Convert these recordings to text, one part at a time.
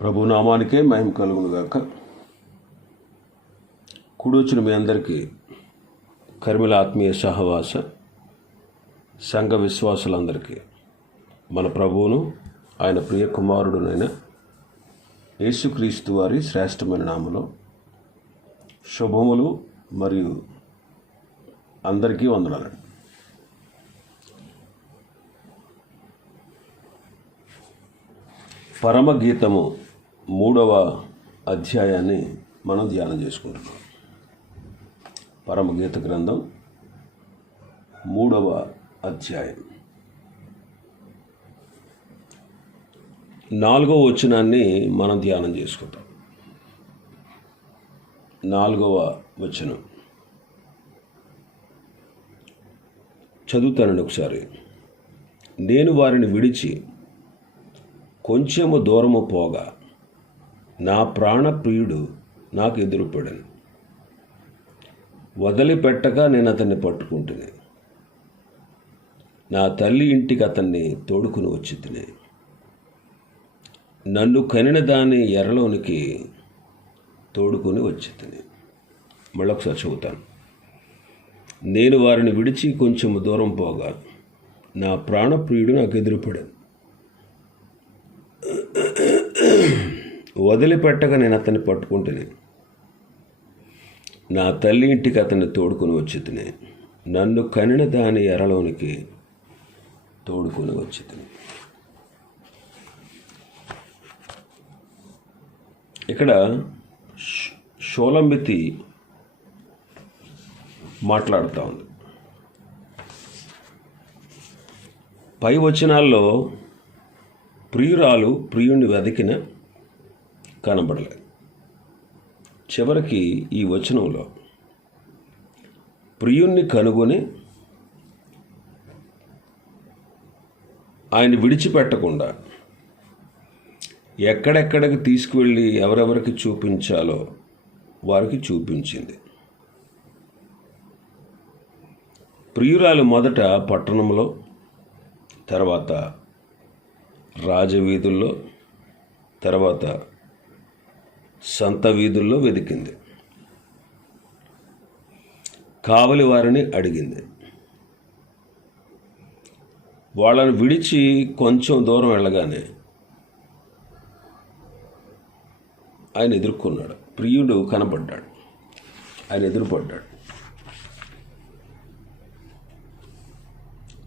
ప్రభు నామానికే మహిమ కలుగును గాక. కూడొచ్చిన మీ అందరికీ కర్మిల ఆత్మీయ సహవాస సంఘ విశ్వాసులందరికీ మన ప్రభువును ఆయన ప్రియ కుమారుడునైన యేసుక్రీస్తు వారి శ్రేష్టమైన నామములో శుభములు మరియు అందరికీ వందనాలండి. పరమగీతము 3వ అధ్యాయాన్ని మనం ధ్యానం చేసుకుంటున్నాం. పరమగీత గ్రంథం 3వ అధ్యాయం 4వ వచనాన్ని మనం ధ్యానం చేసుకుంటాం. 4వ వచనం చదువుతానండి ఒకసారి. నేను వారిని విడిచి కొంచెము దూరము పోగా నా ప్రాణప్రియుడు నాకు ఎదురుపడను. వదిలిపెట్టక నేను అతన్ని పట్టుకుంటుని, నా తల్లి ఇంటికి అతన్ని తోడుకుని వచ్చి తిని, నన్ను కనిన దాని ఎరలోనికి తోడుకొని వచ్చి తిని. మళ్ళొకసారి చదువుతాను. నేను వారిని విడిచి కొంచెము దూరం పోగా నా ప్రాణప్రియుడు నాకు ఎదురుపడాను. వదిలిపెట్టగా నేను అతన్ని పట్టుకుంటుని, నా తల్లి ఇంటికి అతన్ని తోడుకొని వచ్చి తిని, నన్ను కనిన దాని ఎరలోనికి తోడుకొని వచ్చి తిని. ఇక్కడ షోలంబితి మాట్లాడుతూ ఉంది. పై వచనాల్లో ప్రియురాలు ప్రియుణ్ణి వెతికిన కనబడలేదు. చివరికి ఈ వచనంలో ప్రియుణ్ణి కనుగొని ఆయన విడిచిపెట్టకుండా ఎక్కడెక్కడికి తీసుకువెళ్ళి ఎవరెవరికి చూపించాలో వారికి చూపించింది. ప్రియురాలు మొదట పట్టణంలో, తర్వాత రాజవీధుల్లో, తర్వాత సంత వీధుల్లో వెతికింది. కావలి వారిని అడిగింది. వాళ్ళని విడిచి కొంచెం దూరం వెళ్ళగానే ఆయన ఎదుర్కొన్నాడు. ప్రియుడు కనబడ్డాడు, ఆయన ఎదురుపడ్డాడు.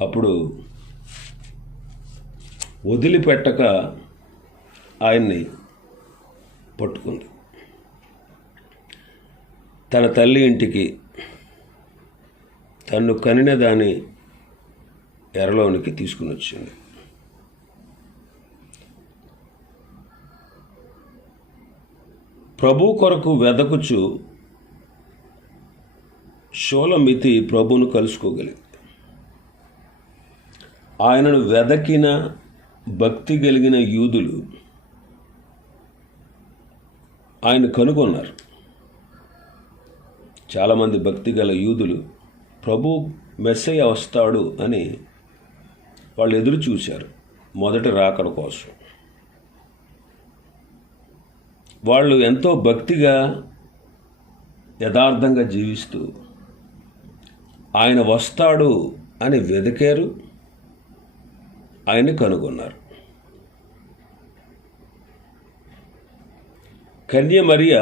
అప్పుడు వదిలిపెట్టక ఆయన్ని పట్టుకుంది. తన తల్లి ఇంటికి, తన్ను కనిన దాని ఎరలోనికి తీసుకుని వచ్చింది. ప్రభు కొరకు వెదకుచు షోలమితి ప్రభువును కలుసుకోగలిగింది. ఆయనను వెదకిన భక్తి కలిగిన యూదులు ఆయన కనుగొన్నారు. చాలామంది భక్తి గల యూదులు ప్రభు మెస్సయ్య వస్తాడు అని వాళ్ళు ఎదురు చూశారు మొదటి రాకడ కోసం. వాళ్ళు ఎంతో భక్తిగా యథార్థంగా జీవిస్తూ ఆయన వస్తాడు అని వెతికారు, ఆయన్ని కనుగొన్నారు. కన్య మరియ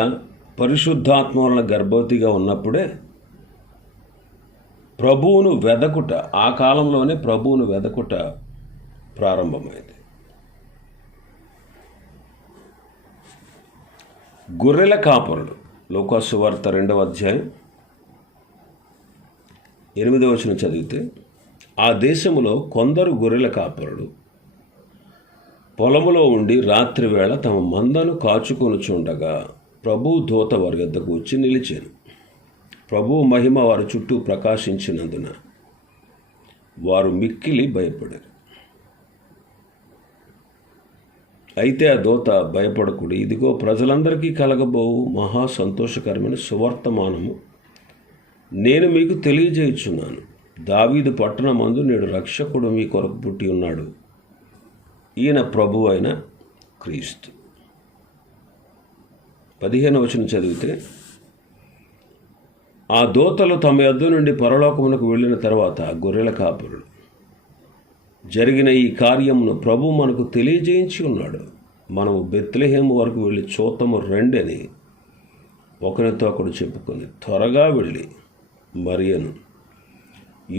పరిశుద్ధాత్మ వలన గర్భవతిగా ఉన్నప్పుడే ప్రభువును వెదకుట, ఆ కాలంలోనే ప్రభువును వెదకుట ప్రారంభమైంది. గొర్రెల కాపరులు, లూకా సువార్త 2వ అధ్యాయం 8వ వచనం చదివితే, ఆ దేశములో కొందరు గొర్రెల కాపరులు పొలములో ఉండి రాత్రి వేళ తమ మందను కాచుకొనుచుండగా ప్రభువు దూత వారి వద్దకు వచ్చి నిలిచాను. ప్రభువు మహిమ వారి చుట్టూ ప్రకాశించినందున వారు మిక్కిలి భయపడారు. అయితే ఆ దూత, భయపడకుడి, ఇదిగో ప్రజలందరికీ కలగబోవు మహా సంతోషకరమైన సువర్తమానము నేను మీకు తెలియజేయుచున్నాను. దావీదు పట్టణమందు నేడు రక్షకుడు మీ కొరకు పుట్టి ఉన్నాడు. ఈయన ప్రభు అయిన క్రీస్తు. 15వ వచనం చదివితే, ఆ దూతలు తమ యొద్ద నుండి పరలోకమునకు వెళ్ళిన తర్వాత గొర్రెల కాపరులు జరిగిన ఈ కార్యమును ప్రభు మనకు తెలియజేయించి ఉన్నాడు. మనము బెత్లెహేము వరకు వెళ్ళి చూతము రండి అని ఒకరితో ఒకడు చెప్పుకొని త్వరగా వెళ్ళి మరియను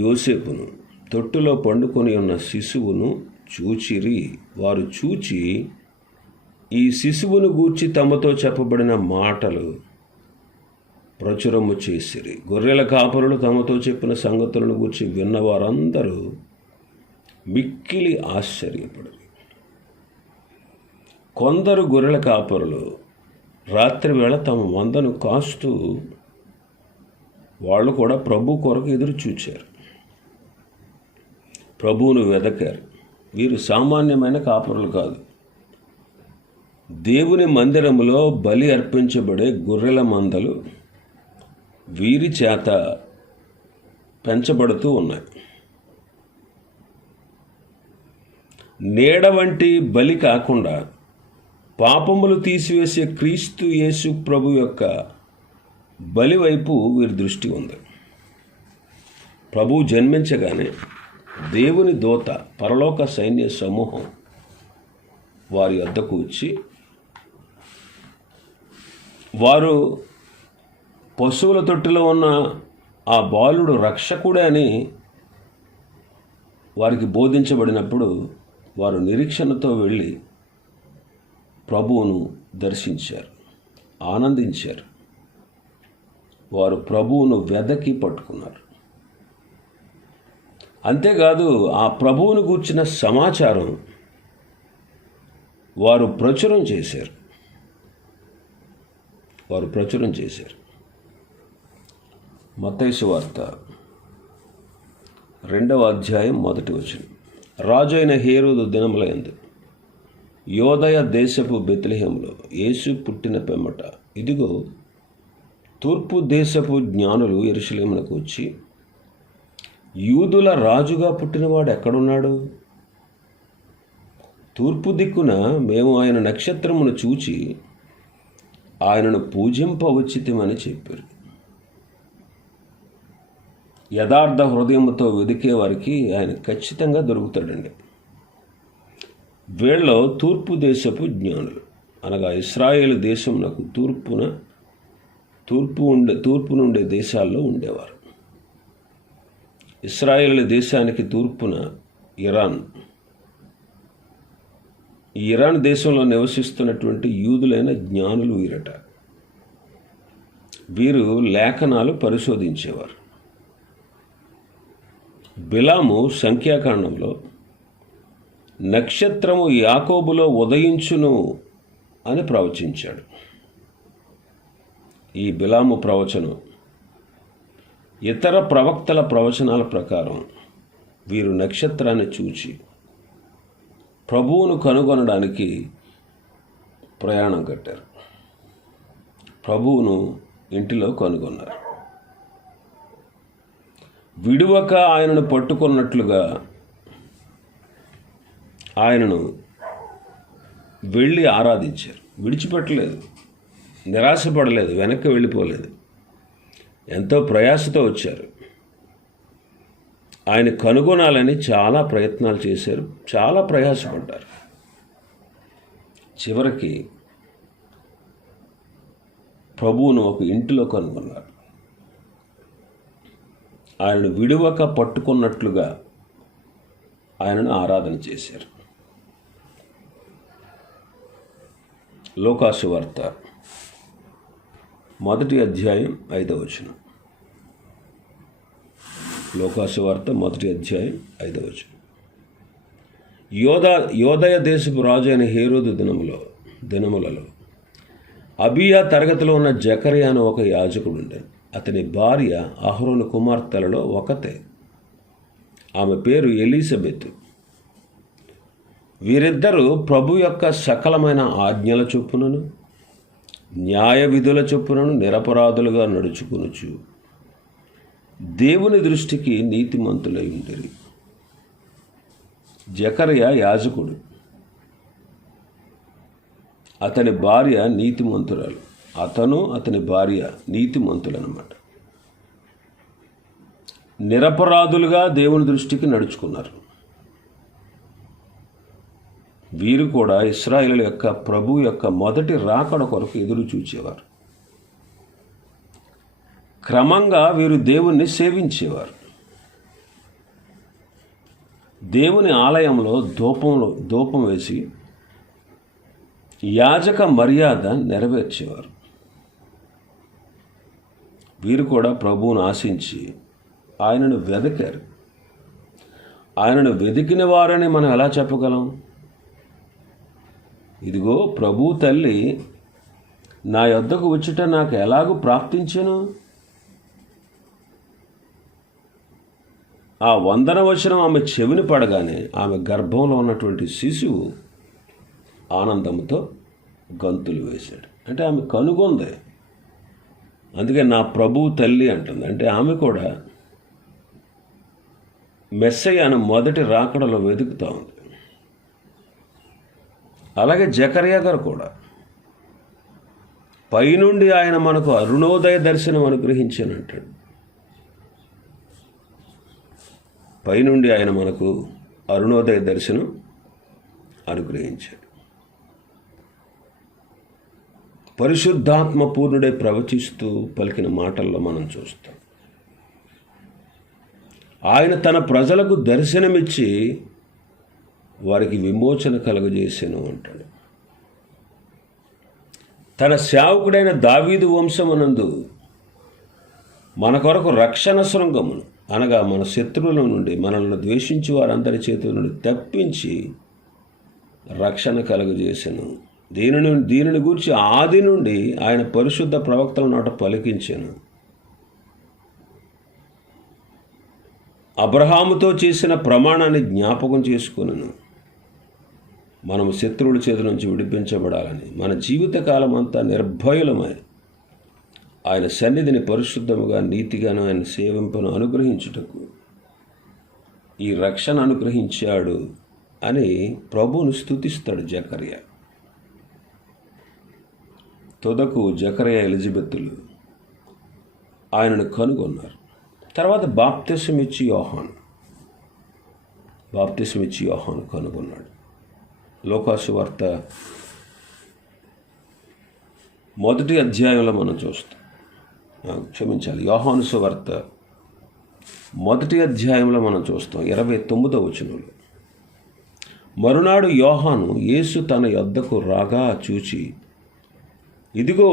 యోసేపును తొట్టులో పండుకొని ఉన్న శిశువును చూచిరి. వారు చూచి ఈ శిశువును గూర్చి తమతో చెప్పబడిన మాటలు ప్రచురము చేసిరి. గొర్రెల కాపరులు తమతో చెప్పిన సంగతులను గూర్చి విన్నవారందరూ మిక్కిలి ఆశ్చర్యపడరు. కొందరు గొర్రెల కాపరులు రాత్రి వేళ తమ మందను కాస్తూ వాళ్ళు కూడా ప్రభు కొరకు ఎదురు చూచారు, ప్రభువును వెదకారు. వీరు సామాన్యమైన కాపరులు కాదు. దేవుని మందిరములో బలి అర్పించబడే గొర్రెల మందలు వీరి చేత పెంచబడుతూ ఉన్నాయి. నీడ వంటి బలి కాకుండా పాపములు తీసివేసే క్రీస్తు యేసు ప్రభు యొక్క బలి వైపు వీరి దృష్టి ఉంది. ప్రభు జన్మించగానే దేవుని దూత పరలోక సైన్య సమూహం వారి వద్దకు వచ్చి, వారు పశువుల తొట్టిలో ఉన్న ఆ బాలుడు రక్షకుడే అని వారికి బోధించబడినప్పుడు వారు నిరీక్షణతో వెళ్ళి ప్రభువును దర్శించారు, ఆనందించారు. వారు ప్రభువును వెదకి పట్టుకున్నారు. అంతేకాదు, ఆ ప్రభువును గూర్చిన సమాచారం వారు ప్రచురం చేశారు. మత్తయి సువార్త 2వ అధ్యాయం 1వ వచనం. రాజు అయిన హేరోదు దినములయందు యోదయ దేశపు బెత్లెహేములో యేసు పుట్టిన పిమ్మట, ఇదిగో తూర్పు దేశపు జ్ఞానులు యెరూషలేమునకు వచ్చి, యూదుల రాజుగా పుట్టినవాడు ఎక్కడున్నాడు? తూర్పు దిక్కున మేము ఆయన నక్షత్రమును చూచి ఆయనను పూజింపవచ్చితిమని చెప్పారు. యథార్థ హృదయముతో వెదికే వారికి ఆయన ఖచ్చితంగా దొరుకుతాడండి. వీళ్ళలో తూర్పు దేశపు జ్ఞానులు అనగా ఇశ్రాయేలు దేశమునకు తూర్పు నుండే దేశాల్లో ఉండేవారు. ఇశ్రాయేలు దేశానికి తూర్పున ఇరాన్. ఈ ఇరాన్ దేశంలో నివసిస్తున్నటువంటి యూదులైన జ్ఞానులు వీరట. వీరు లేఖనాలు పరిశోధించేవారు. బిలాము సంఖ్యాకాండంలో నక్షత్రము యాకోబులో ఉదయించును అని ప్రవచించాడు. ఈ బిలాము ప్రవచనం ఇతర ప్రవక్తల ప్రవచనాల ప్రకారం వీరు నక్షత్రాన్ని చూచి ప్రభువును కనుగొనడానికి ప్రయాణం కట్టారు. ప్రభువును ఇంటిలో కనుగొన్నారు. విడువక ఆయనను పట్టుకున్నట్లుగా ఆయనను వెళ్ళి ఆరాధించారు. విడిచిపెట్టలేదు, నిరాశపడలేదు, వెనక్కి వెళ్ళిపోలేదు. ఎంతో ప్రయాసతో వచ్చారు. ఆయన కనుగొనాలని చాలా ప్రయత్నాలు చేశారు, చాలా ప్రయాసపడ్డారు. చివరికి ప్రభువును ఒక ఇంటిలో కనుగొన్నారు. ఆయనను విడువక పట్టుకున్నట్లుగా ఆయనను ఆరాధన చేశారు. లూకా సువార్త 1వ అధ్యాయం 5వ వచనం. లూకా సువార్త 1వ అధ్యాయం 5వ వచనం. యోదయ దేశపు రాజు అయిన హేరోదు దినములలో అబియా తరగతిలో ఉన్న జకర్యా అనే ఒక యాజకుడు ఉండేది. అతని భార్య అహరోను కుమార్తెలలో ఒకతే. ఆమె పేరు ఎలీసబెత్. వీరిద్దరూ ప్రభు యొక్క సకలమైన ఆజ్ఞల చొప్పునను న్యాయ విధుల చొప్పునను నిరపరాధులుగా నడుచుకొనుచు దేవుని దృష్టికి నీతిమంతులై ఉండిరి. జకర్యా యాజకుడు, అతని భార్య నీతిమంతురాలు. అతను అతని భార్య నీతిమంతులన్నమాట. నిరపరాధులుగా దేవుని దృష్టికి నడుచుకున్నారు. వీరు కూడా ఇశ్రాయేలు యొక్క ప్రభు యొక్క మొదటి రాకడ కొరకు ఎదురు చూచేవారు. క్రమంగా వీరు దేవుణ్ణి సేవించేవారు. దేవుని ఆలయంలో ధూపం వేసి యాజక మర్యాద నెరవేర్చేవారు. వీరు కూడా ప్రభువును ఆశించి ఆయనను వెదకారు. ఆయనను వెదికిన వారని మనం ఎలా చెప్పగలం? ఇదిగో ప్రభు తల్లి నా యొద్దకు వచ్చుట నాకు ఎలాగూ ప్రాప్తించెను? ఆ వందన వచనం ఆమె చెవిని పడగానే ఆమె గర్భంలో ఉన్నటువంటి శిశువు ఆనందంతో గంతులు వేశాడు. అంటే ఆమె కనుగొంది. అందుకే నా ప్రభు తల్లి అంటుంది. అంటే ఆమె కూడా మెస్సయ్యను మొదటి రాకడలో వెతుకుతూ ఉంది. అలాగే జకర్యా గారు కూడా పైనుండి ఆయన మనకు అరుణోదయ దర్శనం అనుగ్రహించానంటాడు. పైనుండి ఆయన మనకు అరుణోదయ దర్శనం అనుగ్రహించాడు. పరిశుద్ధాత్మ పూర్ణుడే ప్రవచిస్తూ పలికిన మాటల్లో మనం చూస్తాం. ఆయన తన ప్రజలకు దర్శనమిచ్చి వారికి విమోచన కలుగజేసెను అంటాడు. తన సేవకుడైన దావీదు వంశమునందు మన కొరకు రక్షణ శృంగమును, అనగా మన శత్రువుల నుండి, మనల్ని ద్వేషించి వారందరి చేతుల నుండి తప్పించి రక్షణ కలుగజేసెను. దీనిని గూర్చి ఆది నుండి ఆయన పరిశుద్ధ ప్రవక్తల నోట పలికించెను. అబ్రహాముతో చేసిన ప్రమాణాన్ని జ్ఞాపకం చేసుకొనెను. మనము శత్రువుల చేతి నుంచి విడిపించబడాలని మన జీవితకాలం అంతా నిర్భయులమై ఆయన సన్నిధిని పరిశుద్ధముగా నీతిగాను ఆయన సేవింపను అనుగ్రహించుటకు ఈ రక్షణ అనుగ్రహించాడు అని ప్రభువును స్తుతిస్తాడు జకర్యా. తుదకు జకర్యా ఎలిజబెత్తులు ఆయనను కనుగొన్నారు. తర్వాత బాప్తిసం ఇచ్చి యోహాను కనుగొన్నాడు. లోకాసు వార్త 1వ అధ్యాయంలో మనం చూస్తాం. యోహాను సువార్త 1వ అధ్యాయంలో మనం చూస్తాం 29వ వచనంలో. మరునాడు యోహాను యేసు తన యొద్దకు రాగా చూచి, ఇదిగో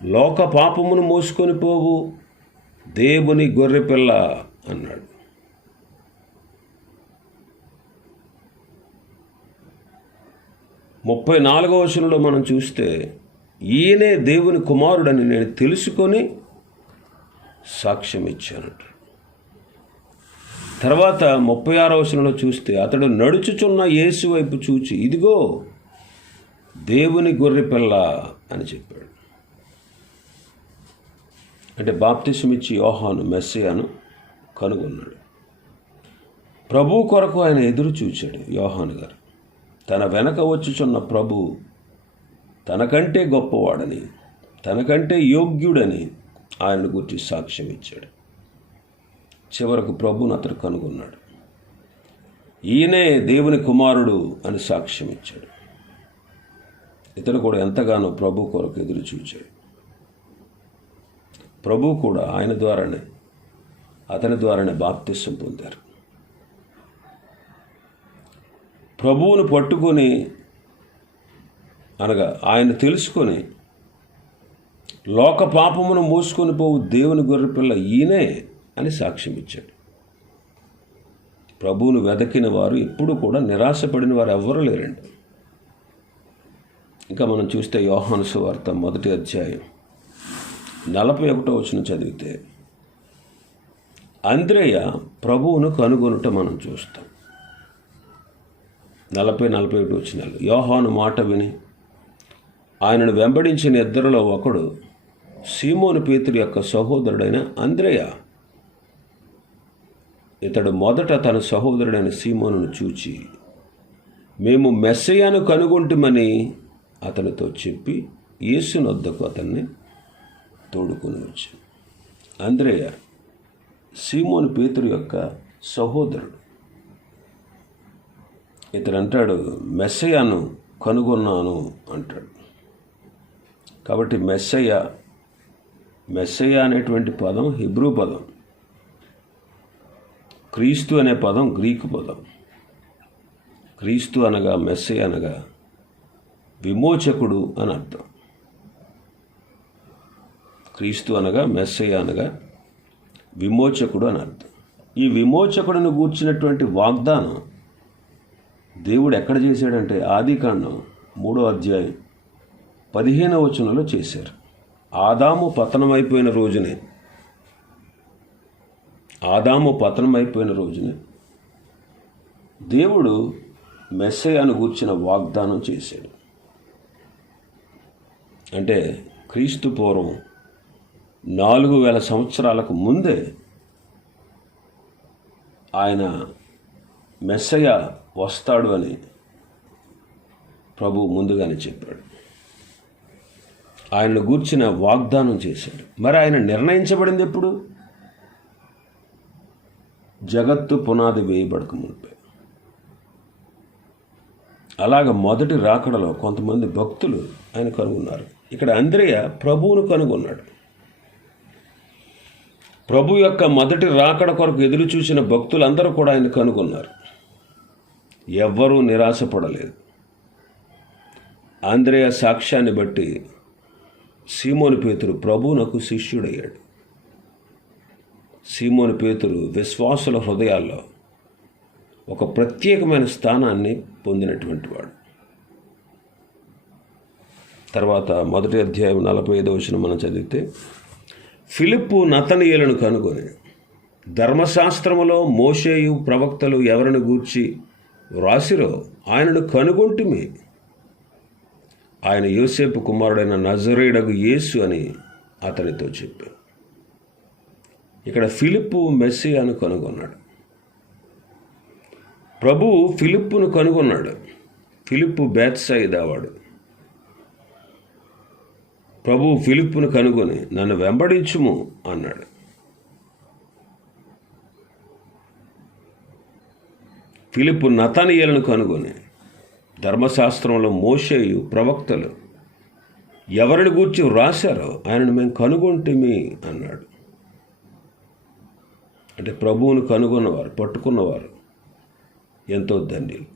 లోక పాపమును మోసుకొని పోవు దేవుని గొర్రెపిల్ల అన్నాడు. ముప్పై 34వ వచనంలో మనం చూస్తే, ఈయనే దేవుని కుమారుడని నేను తెలుసుకొని సాక్ష్యం ఇచ్చానట. తర్వాత 36వ వచనంలో చూస్తే, అతడు నడుచుచున్న యేసు వైపు చూచి, ఇదిగో దేవుని గొర్రెపిల్ల అని చెప్పాడు. అంటే బాప్తిసం ఇచ్చి యోహాను మెస్సయ్యను కనుగొన్నాడు. ప్రభు కొరకు ఆయన ఎదురు చూచాడు. యోహాను గారు తన వెనక వచ్చుచున్న ప్రభు తనకంటే గొప్పవాడని, తనకంటే యోగ్యుడని ఆయనను గురించి సాక్ష్యం ఇచ్చాడు. చివరకు ప్రభువును అతడు కనుగొన్నాడు. ఈయనే దేవుని కుమారుడు అని సాక్ష్యం ఇచ్చాడు. ఇతడు కూడా ఎంతగానో ప్రభు కొరకు ఎదురు చూచాడు. ప్రభు కూడా అతని ద్వారానే బాప్తిసం పొందారు. ప్రభువును పట్టుకొని, అనగా ఆయన తెలుసుకొని, లోక పాపమును మోసుకొని పోవు దేవుని గొర్రెపిల్ల ఈయనే అని సాక్ష్యం ఇచ్చాడు. ప్రభువును వెదకిన వారు ఎప్పుడు కూడా నిరాశపడిన వారు ఎవ్వరూ లేరండి. ఇంకా మనం చూస్తే యోహాను సువార్త 1వ అధ్యాయం 41వ వచనం చదివితే, అంద్రెయ ప్రభువును కనుగొనుట మనం చూస్తాం. 40-41 వచనాలు. యోహాను మాట విని ఆయనను వెంబడించిన ఇద్దరిలో ఒకడు సీమోను పేతురు యొక్క సహోదరుడైన అంద్రెయ. ఇతడు మొదట తన సహోదరుడైన సీమోనును చూచి, మేము మెస్సయ్యను కనుగొంటుమని అతనితో చెప్పి యేసు వద్దకు అతన్ని తోడుకొని వచ్చాను. అంద్రేయ సీమోను పేతురు యొక్క సహోదరుడు. ఇతడు అంటాడు, మెస్సయ్యను కనుగొన్నాను అంటాడు. కాబట్టి మెస్సయ్య అనేటువంటి పదం హిబ్రూ పదం, క్రీస్తు అనే పదం గ్రీకు పదం. క్రీస్తు అనగా, మెస్సయ్య అనగా విమోచకుడు అని అర్థం. క్రీస్తు అనగా, మెస్సయ్య అనగా విమోచకుడు అని అర్థం. ఈ విమోచకుడిని గూర్చినటువంటి వాగ్దానం దేవుడు ఎక్కడ చేశాడంటే ఆదికాండం 3వ అధ్యాయం 15వ వచనంలో చేశారు. ఆదాము పతనమైపోయిన రోజునే దేవుడు మెస్సయ్యను గూర్చిన వాగ్దానం చేశాడు. అంటే క్రీస్తు పూర్వం 4000 సంవత్సరాలకు ముందే ఆయన మెస్సయ్య వస్తాడు అని ప్రభువు ముందుగానే చెప్పాడు. ఆయనను గూర్చిన వాగ్దానం చేశాడు. మరి ఆయన నిర్ణయించబడింది ఎప్పుడు? జగత్తు పునాది వేయబడక మునిపే. అలాగ మొదటి రాకడలో కొంతమంది భక్తులు ఆయన కనుగొన్నారు. ఇక్కడ అంద్రేయ ప్రభువును కనుగొన్నాడు. ప్రభు యొక్క మొదటి రాకడ కొరకు ఎదురు చూసిన భక్తులందరూ కూడా ఆయన కనుగొన్నారు. ఎవ్వరూ నిరాశపడలేదు. అంద్రేయ సాక్ష్యాన్ని బట్టి సీమోను పేతురు ప్రభువునకు శిష్యుడయ్యాడు. సీమోను పేతురు విశ్వాసుల హృదయాల్లో ఒక ప్రత్యేకమైన స్థానాన్ని పొందినటువంటి వాడు. తర్వాత 1వ అధ్యాయం 45వ వచనం మనం చదివితే, ఫిలిప్పు నతనీయులను కనుగొని, ధర్మశాస్త్రములో మోషేయు ప్రవక్తలు ఎవరిని గూర్చి వ్రాసిరో ఆయనను కనుగొంటిమి. ఆయన యోసేపు కుమారుడైన నజరేయుడగు యేసు అని అతనితో చెప్పాడు. ఇక్కడ ఫిలిప్పు మెస్సీయాను కనుగొన్నాడు. ప్రభువు ఫిలిప్పును కనుగొన్నాడు. ఫిలిప్పు బేత్సయిదా వాడు. ప్రభువు ఫిలిప్పును కనుగొని నన్ను వెంబడించుము అన్నాడు. ఫిలిప్పు నతనీయులను కనుగొని, ధర్మశాస్త్రంలో మోషేయు ప్రవక్తలు ఎవరిని గూర్చి వ్రాశారో ఆయనను మేము కనుగొంటిమి అన్నాడు. అంటే ప్రభువును కనుగొన్నవారు, పట్టుకున్నవారు ఎంతో ధన్యులు.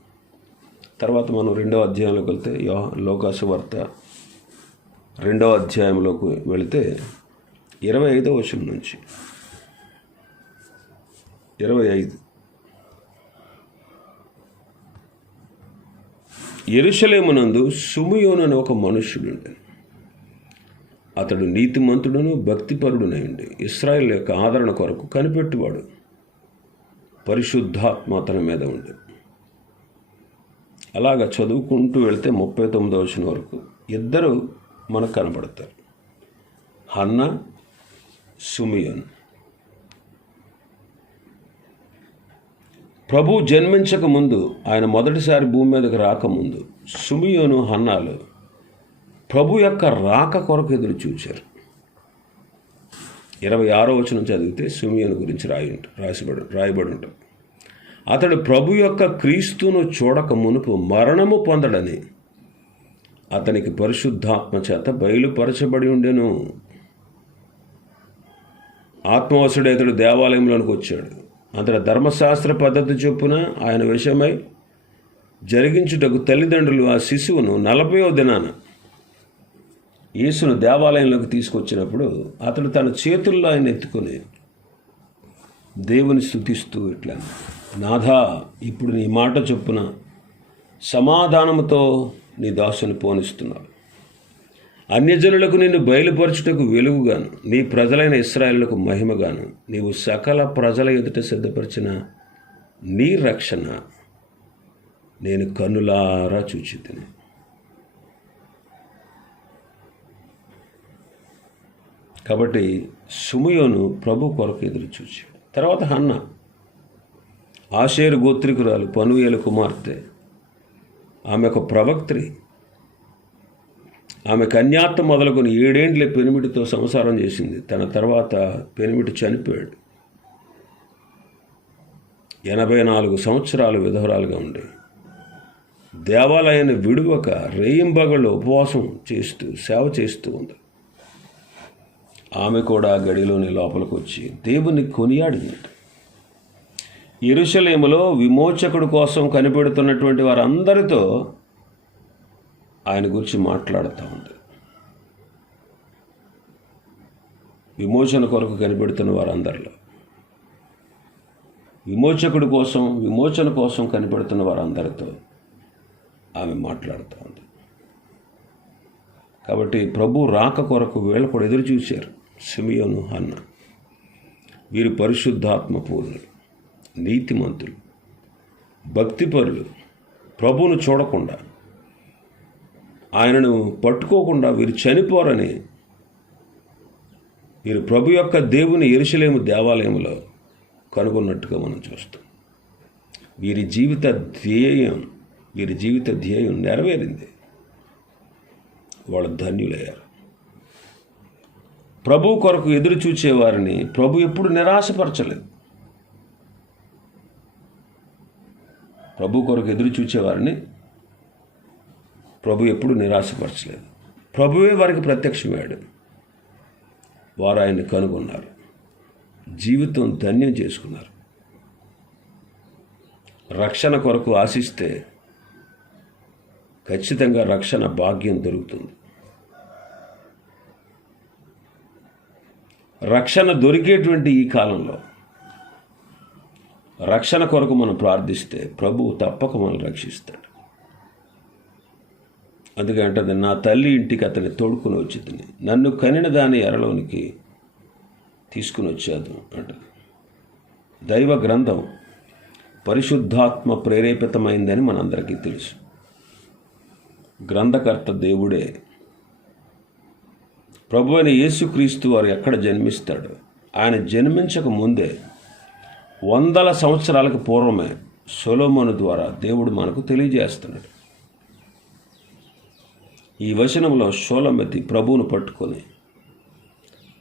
తర్వాత మనం 2వ అధ్యాయంలోకి వెళ్తే, లోకాసు వార్త 2వ అధ్యాయంలోకి వెళితే 25వ వచనం నుంచి 25. యెరూషలేమునందు సిమెయోను అనే ఒక మనుష్యుడు, అతడు నీతిమంతుడును భక్తిపరుడునై ఉండి ఇశ్రాయేలు యొక్క ఆదరణ కొరకు కనిపెట్టువాడు. పరిశుద్ధాత్మ అతని మీద ఉంది. అలాగా చదువుకుంటూ వెళ్తే 39వ వచనం వరకు ఇద్దరు మనకు కనబడతారు, హన్నా, సిమెయోను. ప్రభు జన్మించక ముందు, ఆయన మొదటిసారి భూమి మీదకి రాకముందు సిమెయోను, హన్నాలు ప్రభు యొక్క రాక కొరకు ఎదురు చూశారు. 26వ వచనం చదివితే సిమెయోను గురించి రాయబడి ఉంటుంది. అతడు ప్రభు యొక్క క్రీస్తును చూడక మునుపు మరణము పొందడని అతనికి పరిశుద్ధాత్మ చేత బయలుపరచబడి ఉండెను. ఆత్మవశుడు అతడు దేవాలయంలోనికి వచ్చాడు. అతడు ధర్మశాస్త్ర పద్ధతి చొప్పున ఆయన విషయమై జరిగించుటకు తల్లిదండ్రులు ఆ శిశువును 40వ దినాన యేసును దేవాలయంలోకి తీసుకొచ్చినప్పుడు అతడు తన చేతుల్లో ఆయన ఎత్తుకొని దేవుని స్తుతిస్తూ ఇట్లా, నాథా, ఇప్పుడు నీ మాట చొప్పున సమాధానముతో నీ దాసుని పోనిస్తున్నావు. అన్యజనులకు నిన్ను బయలుపరచుటకు వెలుగుగాను, నీ ప్రజలైన ఇశ్రాయేలులకు మహిమగాను నీవు సకల ప్రజల ఎదుట సిద్ధపరిచిన నీ రక్షణ నేను కన్నులారా చూచితిని. కాబట్టి సిమెయోను ప్రభు కొరకు ఎదురు చూచాడు. తర్వాత హన్నా, ఆషేరు గోత్రికురాలు, పనూయేలు కుమార్తె. ఆమె ఒక ప్రవక్త్రి. ఆమె కన్యాత్వం మొదలుకొని 7 ఏండ్ల పెనిమిటితో సంసారం చేసింది. తన తర్వాత పెనిమిటి చనిపోయాడు. 84 సంవత్సరాలు విధవరాలుగా ఉండి దేవాలయాన్ని విడువక రేయింబగళ్ళు ఉపవాసం చేస్తూ సేవ చేస్తూ ఉంది. ఆమె కూడా గడిలోని లోపలికి వచ్చి దేవుని కొనియాడింది. యెరూషలేములో విమోచకుడు కోసం కనిపెడుతున్నటువంటి వారందరితో ఆయన గురించి మాట్లాడుతూ ఉంది. విమోచన కొరకు కనిపెడుతున్న వారందరిలో, విమోచన కోసం కనిపెడుతున్న వారందరితో ఆమె మాట్లాడుతూ ఉంది. కాబట్టి ప్రభు రాక కొరకు వీళ్ళు కూడా ఎదురు చూశారు. సిమియోను, హన్న వీరు పరిశుద్ధాత్మ పూర్ణులు, నీతిమంతులు, భక్తిపరులు. ప్రభువును చూడకుండా, ఆయనను పట్టుకోకుండా వీరు చనిపోరని వీరు ప్రభు యొక్క దేవుని యెరూషలేము దేవాలయంలో కనుగొన్నట్టుగా మనం చూస్తాం. వీరి జీవిత ధ్యేయం నెరవేరింది. వాళ్ళు ధన్యులయ్యారు. ప్రభు కొరకు ఎదురు చూచేవారిని ప్రభు ఎప్పుడు నిరాశపరచలేదు. ప్రభు కొరకు ఎదురు చూచేవారిని ప్రభు ఎప్పుడు నిరాశపరచలేదు. ప్రభువే వారికి ప్రత్యక్షమయ్యాడు. వారు ఆయన్ని కనుగొన్నారు, జీవితం ధన్యం చేసుకున్నారు. రక్షణ కొరకు ఆశిస్తే ఖచ్చితంగా రక్షణ భాగ్యం దొరుకుతుంది. రక్షణ దొరికేటువంటి ఈ కాలంలో రక్షణ కొరకు మనం ప్రార్థిస్తే ప్రభువు తప్పక మనల్ని రక్షిస్తాడు. అందుకంటే నా తల్లి ఇంటికి అతన్ని తోడుకుని వచ్చింది, నన్ను కనిన దాని ఎరలోనికి తీసుకుని వచ్చాదు అంటది. దైవ గ్రంథం పరిశుద్ధాత్మ ప్రేరేపితమైందని మనందరికీ తెలుసు. గ్రంథకర్త దేవుడే. ప్రభు అయిన యేసుక్రీస్తు వారు ఎక్కడ జన్మిస్తాడు? ఆయన జన్మించక ముందే 100 సంవత్సరాలకు పూర్వమే సొలొమోను ద్వారా దేవుడు మనకు తెలియజేస్తున్నాడు. ఈ వచనంలో షోలమెతి ప్రభువును పట్టుకొని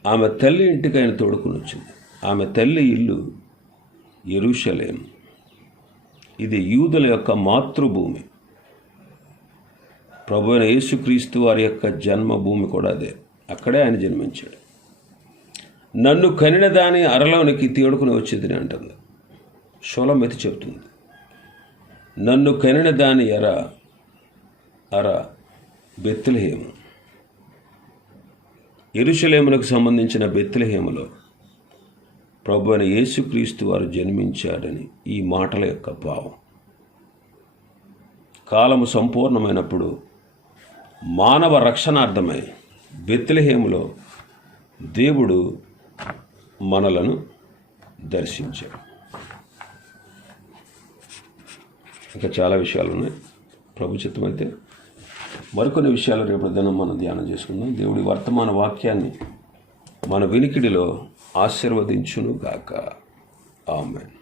ఆమె తల్లి ఇంటికి ఆయన తోడుకుని వచ్చింది. ఆమె తల్లి ఇల్లు యెరూషలేము. ఇది యూదుల యొక్క మాతృభూమి. ప్రభు అయిన యేసుక్రీస్తు వారి యొక్క జన్మభూమి కూడా అదే. అక్కడే ఆయన జన్మించాడు. నన్ను కనిన దాని అరలోనికి తోడుకుని వచ్చేది అంటుంది. షోలమెతి చెప్తుంది, నన్ను కనిన దాని అర బెత్లెహేము. యెరూషలేమునకు సంబంధించిన బెత్లెహేములో ప్రభు అయిన యేసుక్రీస్తు వారు జన్మించాడని ఈ మాటల యొక్క భావం. కాలము సంపూర్ణమైనప్పుడు మానవ రక్షణార్థమై బెత్లెహేములో దేవుడు మనలను దర్శించాడు. ఇంకా చాలా విషయాలు ఉన్నాయి. ప్రభు చిత్తమైతే మరికొన్ని విషయాలు రేపు దినం మనం ధ్యానం చేసుకుందాం. దేవుడి వర్తమాన వాక్యాన్ని మన వినికిడిలో ఆశీర్వదించును గాక. ఆమేన్.